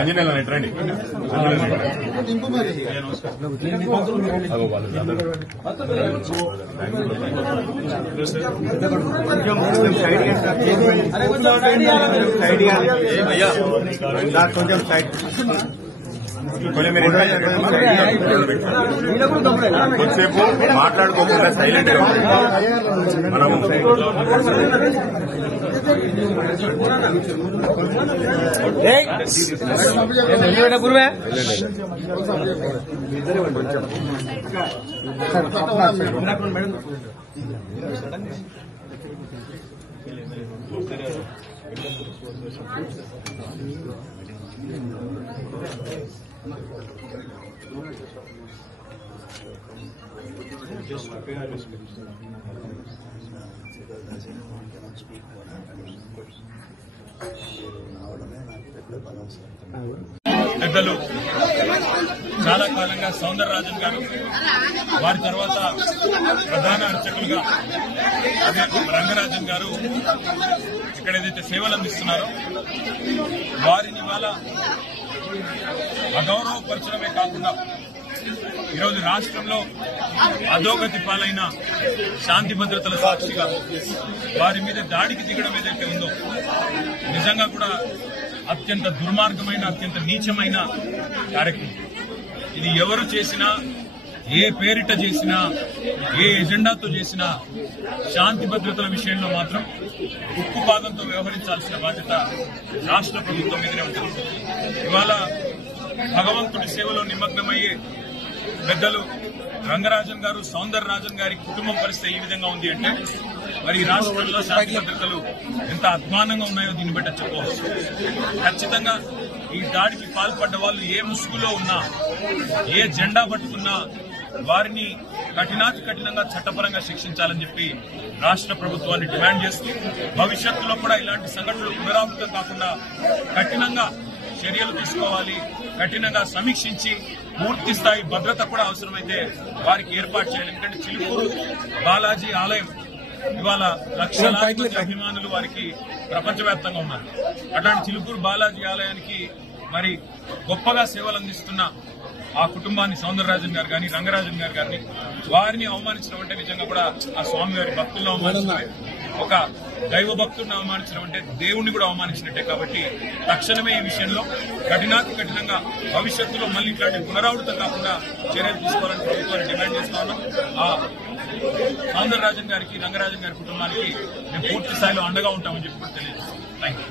అంజనేయులు రండి. కొంచెం సైడ్ కొద్దిసేపు మాట్లాడుకోకుండా సైలెంట్ గా మనం గురువే పెద్దలు చాలా కాలంగా సౌందరరాజన్ గారు, వారి తర్వాత ప్రధాన అర్చకులుగా రంగరాజన్ గారు ఇక్కడ ఏదైతే సేవలు అందిస్తున్నారో వారిని ఇవాళ అగౌరవపరచడమే కాకుండా ఈరోజు రాష్ట్రంలో అధోగతి పాలైన శాంతి భద్రతల సాక్షిగా వారి మీద దాడికి దిగడం ఏదైతే ఉందో నిజంగా కూడా అత్యంత దుర్మార్గమైన, అత్యంత నీచమైన కార్యక్రమం. ఇది ఎవరు చేసినా, ఏ పేరిట చేసినా, ఏ ఎజెండాతో చేసినా శాంతి భద్రతల విషయంలో మాత్రం ఉక్కు పాదంతో వ్యవహరించాల్సిన బాధ్యత రాష్ట్ర ప్రభుత్వం మీదనే ఉంటుంది. ఇవాళ భగవంతుడి సేవలో నిమగ్నమయ్యే పెద్దలు రంగరాజన్ గారు, సౌందరరాజన్ గారి కుటుంబం పరిస్థితి ఈ విధంగా ఉంది అంటే మరి ఈ రాష్ట్రంలో శాంతి భద్రతలు ఎంత అధ్వానంగా ఉన్నాయో దీన్ని బట్టి చెప్పవచ్చు. ఖచ్చితంగా ఈ దాడికి పాల్పడ్డ వాళ్ళు ఏ ముసుగులో ఉన్నా, ఏ జెండా పట్టుకున్నా వారిని కఠినాతి కఠినంగా చట్టపరంగా శిక్షించాలని చెప్పి రాష్ట్ర ప్రభుత్వాన్ని డిమాండ్ చేస్తూ భవిష్యత్తులో కూడా ఇలాంటి సంఘటనలు పునరావృతం కాకుండా కఠినంగా చర్యలు తీసుకోవాలి, కఠినంగా సమీక్షించి పూర్తి స్థాయి భద్రత కూడా అవసరమైతే వారికి ఏర్పాటు చేయాలి. ఎందుకంటే చిలుకూరు బాలాజీ ఆలయం ఇవాళ లక్షలాది మంది అభిమానులు వారికి ప్రపంచవ్యాప్తంగా ఉన్నారు. అట్లాంటి చిలుకూరు బాలాజీ ఆలయానికి మరి గొప్పగా సేవలు అందిస్తున్న ఆ కుటుంబాన్ని సౌందరరాజన్ గారు కానీ, రంగరాజన్ గారు కానీ వారిని అవమానించడం అంటే నిజంగా కూడా ఆ స్వామివారి భక్తులను అవమానించడమే, ఒక దైవ భక్తుడిని అవమానించడం అంటే దేవుణ్ణి కూడా అవమానించినట్టే. కాబట్టి తక్షణమే ఈ విషయంలో కఠినాతి కఠినంగా భవిష్యత్తులో మళ్ళీ ఇట్లాంటి పునరావృతం కాకుండా చర్యలు తీసుకోవాలని ప్రభుత్వాన్ని డిమాండ్ చేస్తా ఉన్నాం. ఆ సౌందరరాజన్ గారికి, రంగరాజన్ గారి కుటుంబానికి మేము పూర్తి స్థాయిలో అండగా ఉంటామని చెప్పి తెలియజేస్తాం. Thank you.